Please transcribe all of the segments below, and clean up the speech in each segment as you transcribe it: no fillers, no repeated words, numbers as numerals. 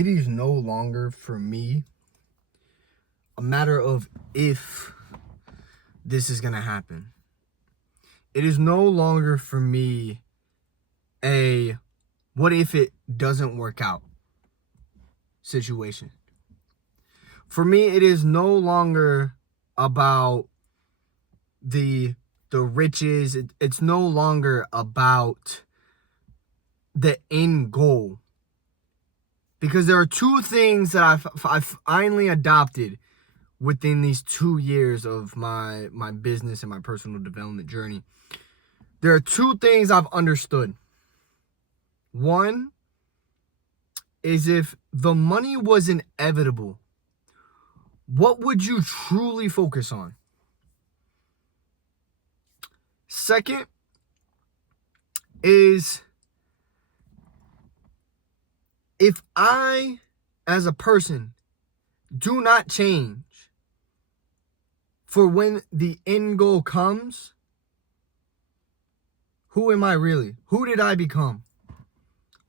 it is no longer for me a matter of if this is going to happen. It is no longer for me a what if it doesn't work out situation. For me, it is no longer about the riches. It's no longer about the end goal. Because there are two things that I've finally adopted within these 2 years of my business and my personal development journey. There are two things I've understood. One is, if the money was inevitable, what would you truly focus on? Second is, if I, as a person, do not change for when the end goal comes, who am I really? Who did I become?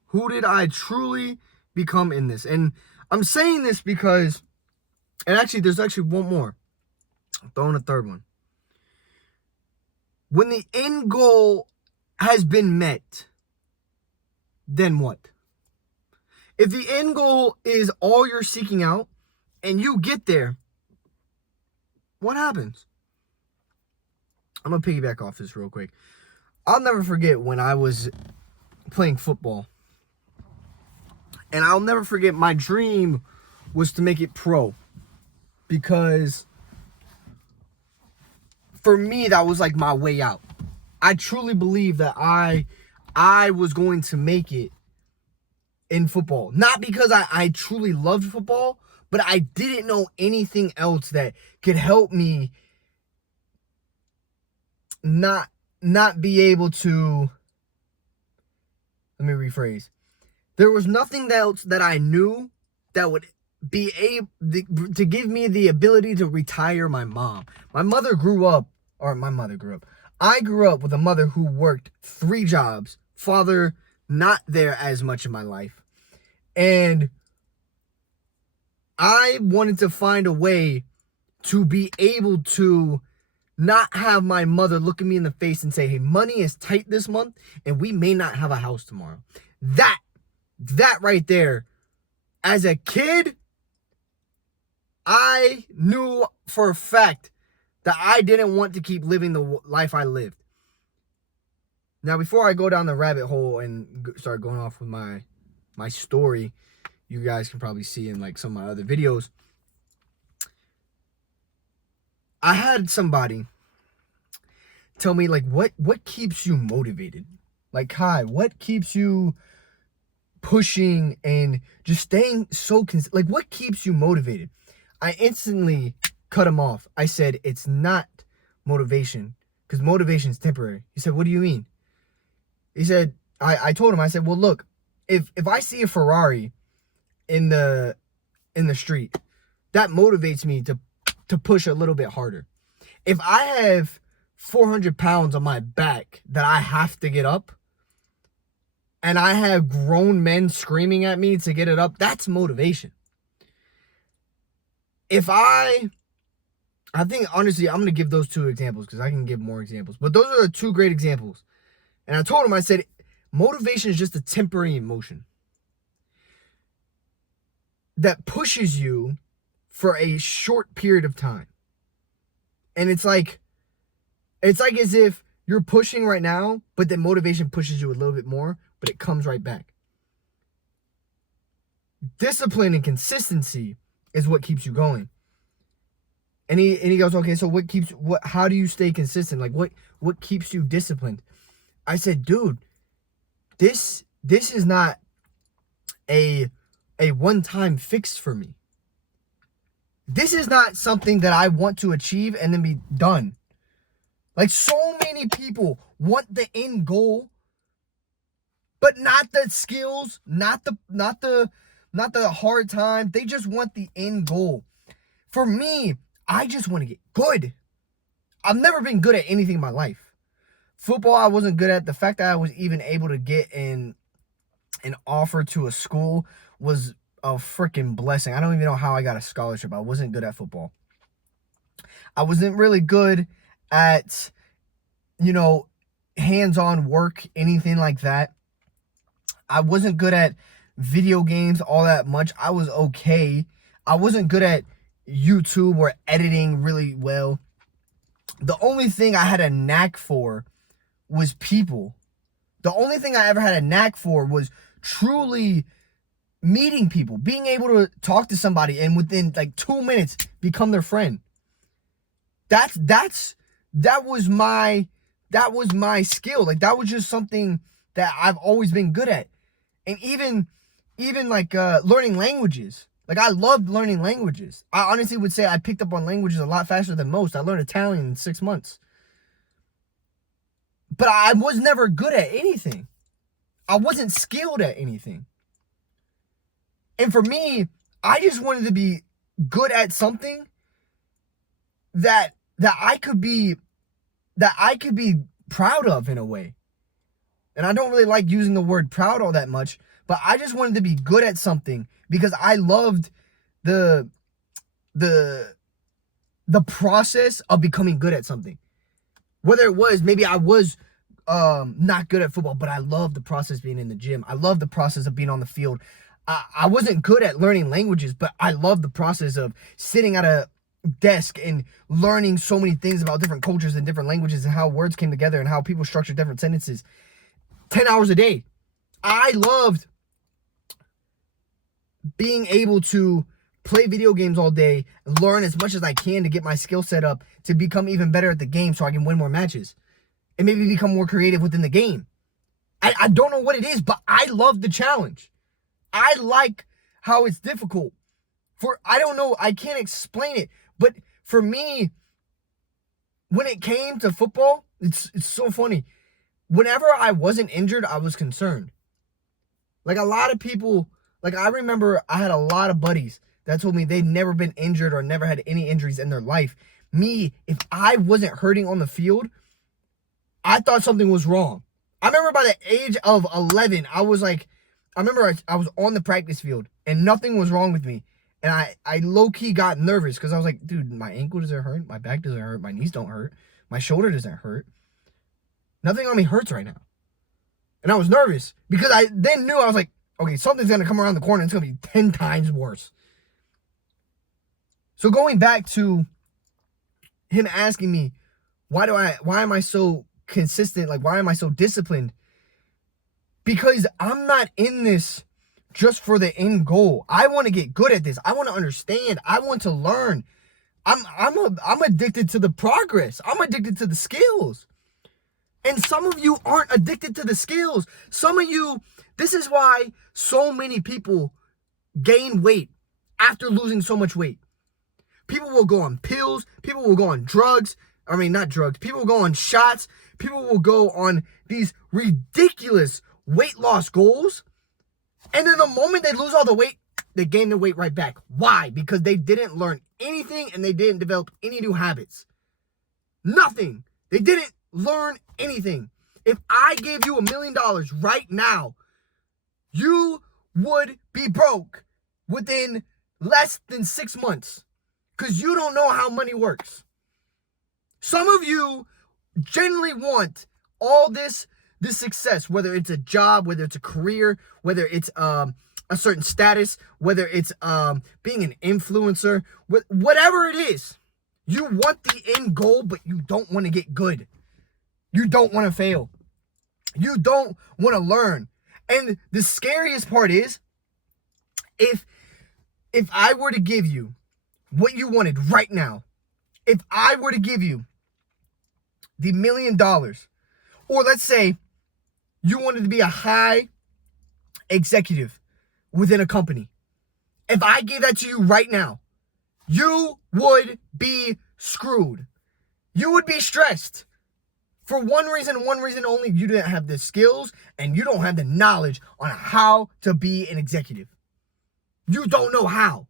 Who did I truly become in this? And I'm saying this because, and actually, there's actually one more. I'm throwing a third one. When the end goal has been met, then what? If the end goal is all you're seeking out and you get there, what happens? I'm going to piggyback off this real quick. I'll never forget when I was playing football. And I'll never forget, my dream was to make it pro. Because for me, that was like my way out. I truly believe that I was going to make it in football. Not because I truly loved football, but I didn't know anything else that could help me not be able to, let me rephrase. There was nothing else that I knew that would be able to give me the ability to retire my mom. I grew up with a mother who worked 3 jobs, father not there as much in my life. And I wanted to find a way to be able to not have my mother look at me in the face and say, hey, money is tight this month and we may not have a house tomorrow. That right there, as a kid, I knew for a fact that I didn't want to keep living the life I lived. Now, before I go down the rabbit hole and start going off with my story, you guys can probably see in like some of my other videos, I had somebody tell me, like, what keeps you motivated? Like, Kai, what keeps you pushing and just staying so like, what keeps you motivated? I instantly cut him off. I said, it's not motivation, because motivation is temporary. He said, what do you mean? He said, I told him, I said, well, look, if I see a Ferrari in the street, that motivates me to push a little bit harder. If I have 400 pounds on my back that I have to get up, and I have grown men screaming at me to get it up, that's motivation. If I think, honestly, I'm going to give those 2 examples because I can give more examples. But those are the 2 great examples. And I told him, I said, motivation is just a temporary emotion that pushes you for a short period of time. And it's like as if you're pushing right now, but then motivation pushes you a little bit more, but it comes right back. Discipline and consistency is what keeps you going. And he goes, okay, so how do you stay consistent? Like, what keeps you disciplined? I said, dude, this is not a one-time fix for me. This is not something that I want to achieve and then be done. Like, so many people want the end goal, but not the skills, not the hard time. They just want the end goal. For me, I just want to get good. I've never been good at anything in my life. Football, I wasn't good at. The fact that I was even able to get an offer to a school was a freaking blessing. I don't even know how I got a scholarship. I wasn't good at football. I wasn't really good at, hands-on work, anything like that. I wasn't good at video games all that much. I was okay. I wasn't good at YouTube or editing really well. The only thing I had a knack for was people. The only thing I ever had a knack for was truly meeting people, being able to talk to somebody and within like 2 minutes become their friend. That was my skill. Like, that was just something that I've always been good at. And even like learning languages. Like, I loved learning languages. I honestly would say I picked up on languages a lot faster than most. I learned Italian in 6 months. But I was never good at anything. I wasn't skilled at anything. And for me, I just wanted to be good at something that I could be proud of in a way. And I don't really like using the word proud all that much, but I just wanted to be good at something because I loved the process of becoming good at something. Whether it was, maybe I was not good at football, but I loved the process being in the gym. I loved the process of being on the field. I wasn't good at learning languages, but I loved the process of sitting at a desk and learning so many things about different cultures and different languages and how words came together and how people structure different sentences. 10 hours a day. I loved being able to play video games all day, learn as much as I can to get my skill set up to become even better at the game so I can win more matches and maybe become more creative within the game. I don't know what it is, but I love the challenge. I like how it's difficult. I don't know, I can't explain it, but for me, when it came to football, it's so funny. Whenever I wasn't injured, I was concerned. Like, a lot of people, like, I remember I had a lot of buddies that told me they'd never been injured or never had any injuries in their life. Me, if I wasn't hurting on the field, I thought something was wrong. I remember by the age of 11, I was on the practice field and nothing was wrong with me. And I low-key got nervous because I was like, dude, my ankle doesn't hurt, my back doesn't hurt, my knees don't hurt, my shoulder doesn't hurt. Nothing on me hurts right now. And I was nervous because I then knew, I was like, okay, something's going to come around the corner and it's going to be 10 times worse. So going back to him asking me, why am I so consistent? Like, why am I so disciplined? Because I'm not in this just for the end goal. I want to get good at this. I want to understand. I want to learn. I'm addicted to the progress. I'm addicted to the skills. And some of you aren't addicted to the skills. Some of you, this is why so many people gain weight after losing so much weight. People will go on pills. People will go on drugs. I mean, not drugs. People will go on shots. People will go on these ridiculous weight loss goals. And then the moment they lose all the weight, they gain the weight right back. Why? Because they didn't learn anything and they didn't develop any new habits. Nothing. They didn't learn anything. If I gave you $1 million right now, you would be broke within less than 6 months because you don't know how money works. Some of you genuinely want all this success, whether it's a job, whether it's a career, whether it's a certain status, whether it's being an influencer, whatever it is. You want the end goal, but you don't want to get good. You don't want to fail. You don't want to learn. And the scariest part is, if I were to give you what you wanted right now, if I were to give you the $1 million, or let's say you wanted to be a high executive within a company, if I gave that to you right now, you would be screwed. You would be stressed. For one reason only, you didn't have the skills and you don't have the knowledge on how to be an executive. You don't know how.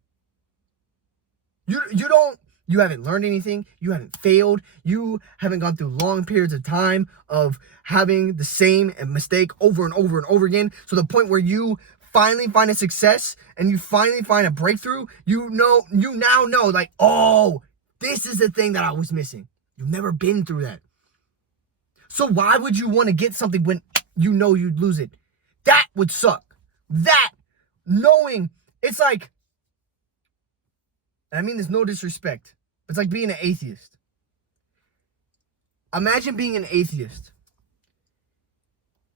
You haven't learned anything. You haven't failed. You haven't gone through long periods of time of having the same mistake over and over and over again. So the point where you finally find a success and you finally find a breakthrough, you now know, like, oh, this is the thing that I was missing. You've never been through that. So why would you want to get something when you know you'd lose it? That would suck. That, knowing, it's like, I mean, there's no disrespect. It's like being an atheist. Imagine being an atheist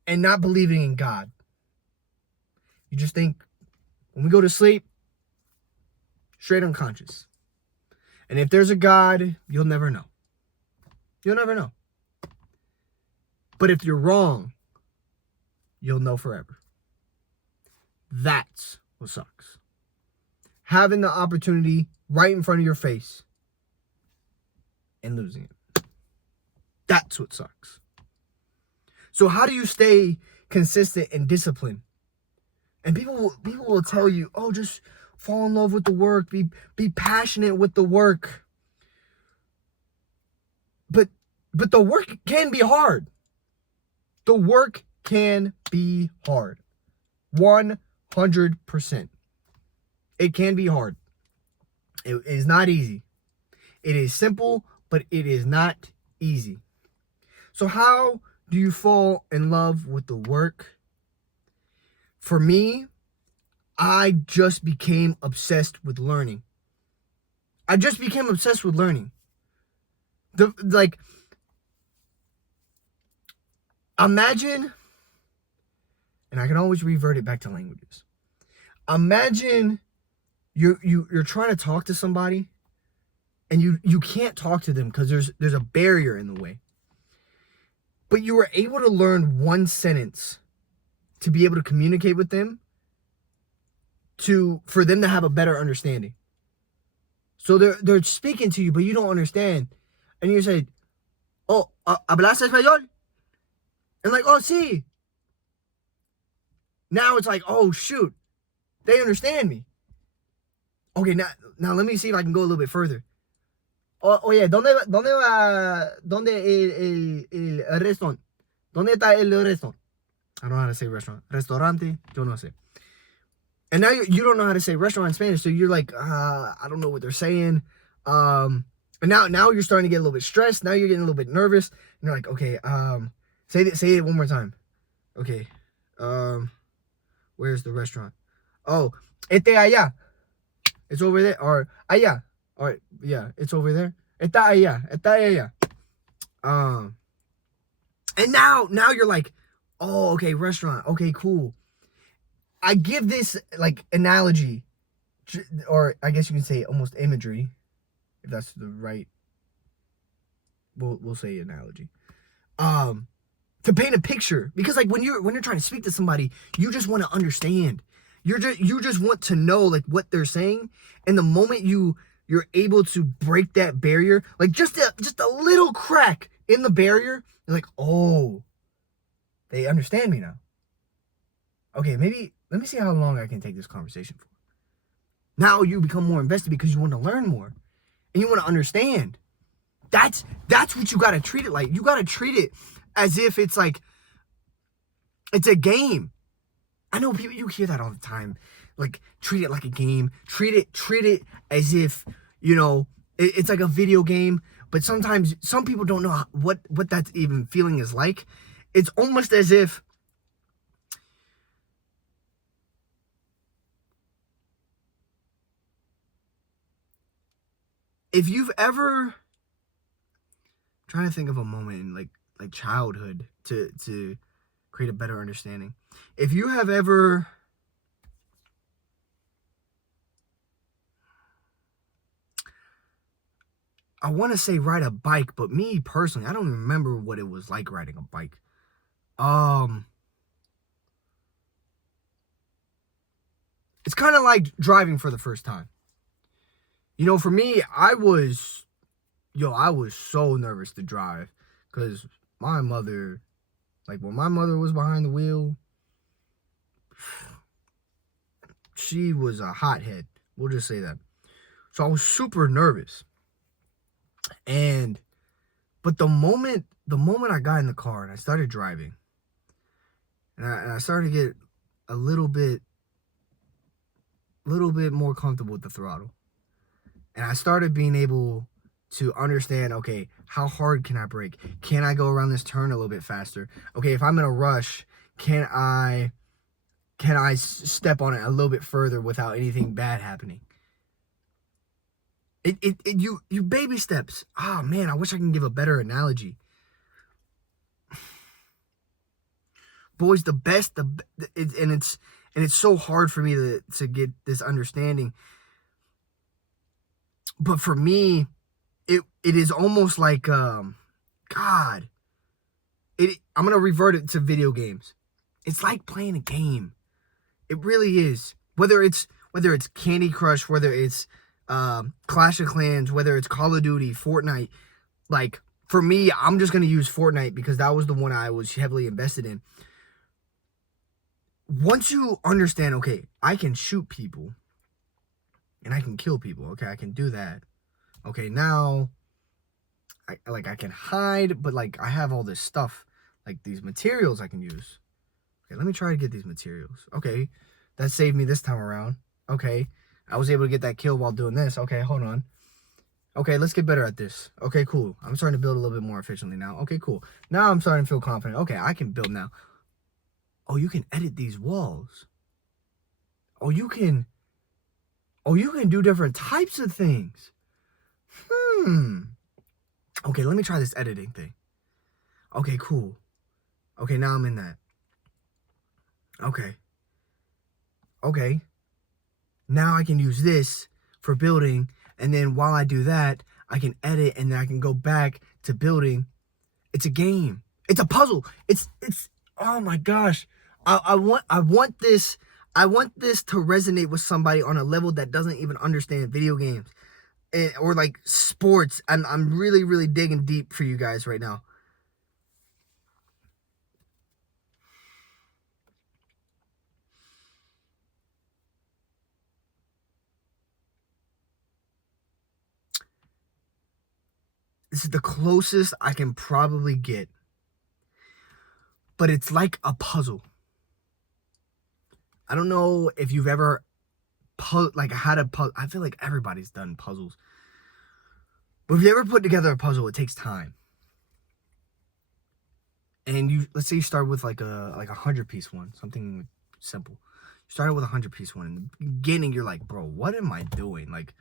and not believing in God. You just think, when we go to sleep, straight unconscious. And if there's a God, you'll never know. You'll never know. But if you're wrong, you'll know forever. That's what sucks. Having the opportunity right in front of your face and losing it. That's what sucks. So how do you stay consistent and disciplined? And people will tell you, oh, just fall in love with the work, be passionate with the work. But the work can be hard. The work can be hard. 100%. It can be hard. It is not easy. It is simple, but it is not easy. So how do you fall in love with the work? For me, I just became obsessed with learning. Imagine, and I can always revert it back to languages. Imagine you're trying to talk to somebody and you can't talk to them because there's a barrier in the way. But you were able to learn one sentence to be able to communicate with them, for them to have a better understanding. So they're speaking to you, but you don't understand. And you say, oh, ¿hablas español? And like, oh, sí. Now it's like, oh, shoot. They understand me. Okay, now let me see if I can go a little bit further. Oye, ¿dónde el restaurant? ¿Dónde está el restaurant? I don't know how to say restaurant. Restaurante, yo no sé. And now you don't know how to say restaurant in Spanish, so you're like, I don't know what they're saying. And now you're starting to get a little bit stressed. Now you're getting a little bit nervous. And you're like, okay, say it one more time. Okay, where's the restaurant? Oh, este allá. It's over there. Or allá. All right, yeah, it's over there. Está allá. And now you're like, oh, okay, restaurant. Okay, cool. I give this like analogy, or I guess you can say almost imagery, if that's the right. We'll say analogy. To paint a picture, because like when you're trying to speak to somebody, you just want to understand. You just want to know like what they're saying, and the moment you're able to break that barrier, like just a little crack in the barrier, you're like, oh, they understand me now. Okay, maybe let me see how long I can take this conversation for. Now you become more invested because you want to learn more and you want to understand. That's what you got to treat it like. You got to treat it as if it's like it's a game. I know people, you hear that all the time. Like, treat it like a game. Treat it as if, it's like a video game. But sometimes some people don't know what that even feeling is like. It's almost as if you've ever, I'm trying to think of a moment in like childhood to create a better understanding. If you have ever, I want to say ride a bike, but me personally, I don't remember what it was like riding a bike. It's kind of like driving for the first time. For me, I was so nervous to drive because my mother, like when my mother was behind the wheel, she was a hothead. We'll just say that. So I was super nervous. But the moment I got in the car and I started driving, and I started to get a little bit a little bit more comfortable with the throttle. And I started being able to understand, okay, how hard can I brake? Can I go around this turn a little bit faster? Okay, if I'm in a rush, can I step on it a little bit further without anything bad happening? You baby steps. Oh man, I wish I can give a better analogy. Boys, the best, and it's so hard for me to get this understanding. But for me, it is almost like God. I'm gonna revert it to video games. It's like playing a game. It really is. Whether it's Candy Crush, whether it's Clash of Clans, whether it's Call of Duty, Fortnite. Like for me, I'm just gonna use Fortnite because that was the one I was heavily invested in. Once you understand, okay, I can shoot people and I can kill people. Okay, I can do that. Okay, now I can hide, but like I have all this stuff, like these materials I can use. Okay, let me try to get these materials. Okay, that saved me this time around. Okay, I was able to get that kill while doing this. Okay, hold on. Okay, let's get better at this. Okay, cool. I'm starting to build a little bit more efficiently now. Okay, cool. Now I'm starting to feel confident. Okay, I can build now. Oh, you can edit these walls. Oh, you can do different types of things. Okay, let me try this editing thing. Okay, cool. Okay, now I'm in that. Okay. Now I can use this for building, and then while I do that, I can edit, and then I can go back to building. It's a game. It's a puzzle. It's oh my gosh. I want this to resonate with somebody on a level that doesn't even understand video games or like sports. I'm really digging deep for you guys right now. This is the closest I can probably get. But it's like a puzzle. I don't know if you've ever had a puzzle. I feel like everybody's done puzzles. But if you ever put together a puzzle, it takes time. And let's say you start with like a 100-piece one, something simple. You started with a 100-piece one. In the beginning, you're like, bro, what am I doing? Like,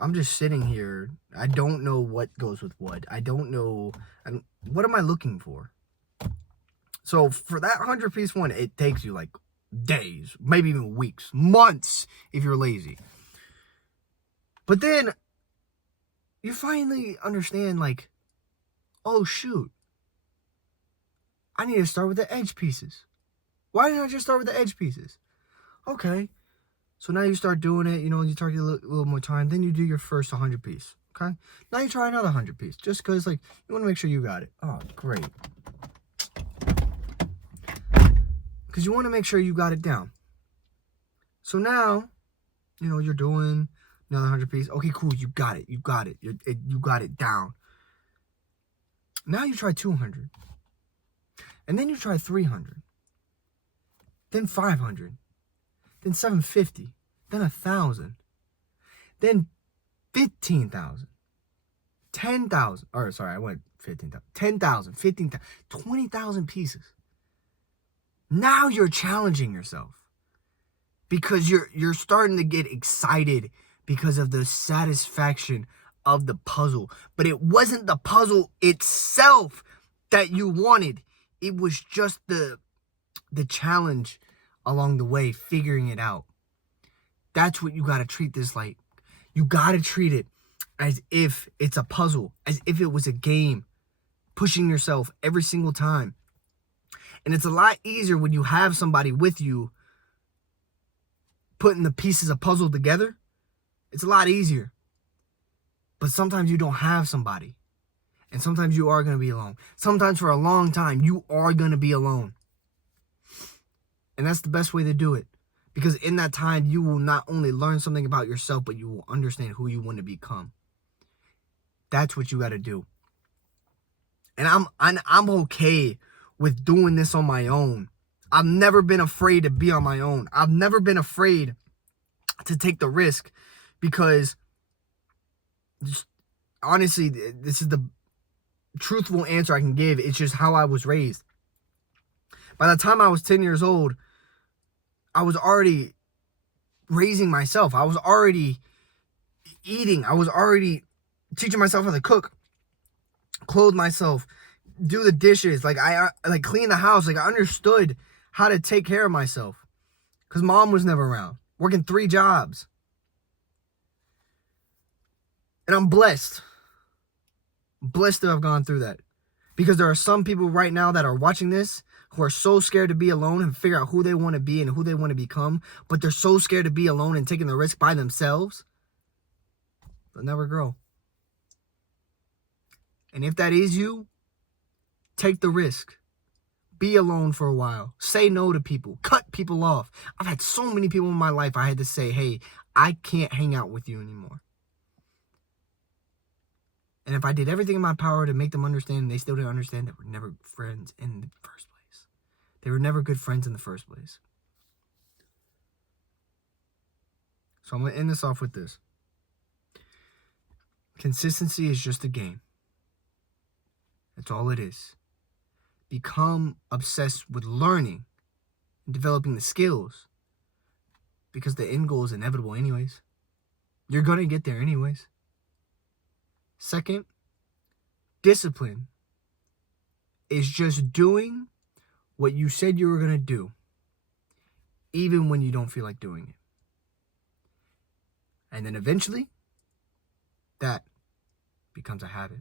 I'm just sitting here. I don't know what goes with what. I don't know. What am I looking for? So for that 100-piece one, it takes you like days, maybe even weeks, months if you're lazy. But then you finally understand, like, oh shoot, I need to start with the edge pieces. Why didn't I just start with the edge pieces? Okay, so now you start doing it, you start getting a little more time, then you do your first 100-piece, okay? Now you try another 100-piece, just because, like, you want to make sure you got it. Oh, great. Because you want to make sure you got it down. So now, you're doing another 100-piece. Okay, cool, you got it. You got it. You got it down. Now you try 200. And then you try 300. Then 500. Then 750. Then 1,000. Then 15,000. 10,000. Or sorry, I went 15,000. 10,000, 15,000, 20,000 pieces. Now you're challenging yourself. Because you're starting to get excited because of the satisfaction of the puzzle. But it wasn't the puzzle itself that you wanted. It was just the challenge along the way, figuring it out. That's what you got to treat this like. You got to treat it as if it's a puzzle, as if it was a game, pushing yourself every single time. And it's a lot easier when you have somebody with you putting the pieces of puzzle together. It's a lot easier. But sometimes you don't have somebody. And sometimes you are going to be alone. Sometimes for a long time, you are going to be alone. And that's the best way to do it. Because in that time, you will not only learn something about yourself, but you will understand who you want to become. That's what you got to do. And I'm okay with doing this on my own. I've never been afraid to be on my own. I've never been afraid to take the risk, because just, honestly, this is the truthful answer I can give. It's just how I was raised. By the time I was 10 years old, I was already raising myself. I was already eating. I was already teaching myself how to cook, clothe myself, do the dishes. Like I like clean the house. Like I understood how to take care of myself because mom was never around, working 3 jobs. And I'm blessed to have gone through that, because there are some people right now that are watching this who are so scared to be alone and figure out who they want to be and who they want to become, but they're so scared to be alone and taking the risk by themselves, they'll never grow. And if that is you, take the risk. Be alone for a while. Say no to people. Cut people off. I've had so many people in my life I had to say, hey, I can't hang out with you anymore. And if I did everything in my power to make them understand, they still didn't understand, that we're never friends in the first place. They were never good friends in the first place. So I'm going to end this off with this. Consistency is just a game. That's all it is. Become obsessed with learning and developing the skills, because the end goal is inevitable anyways. You're going to get there anyways. Second, discipline is just doing what you said you were going to do, even when you don't feel like doing it. And then eventually, that becomes a habit.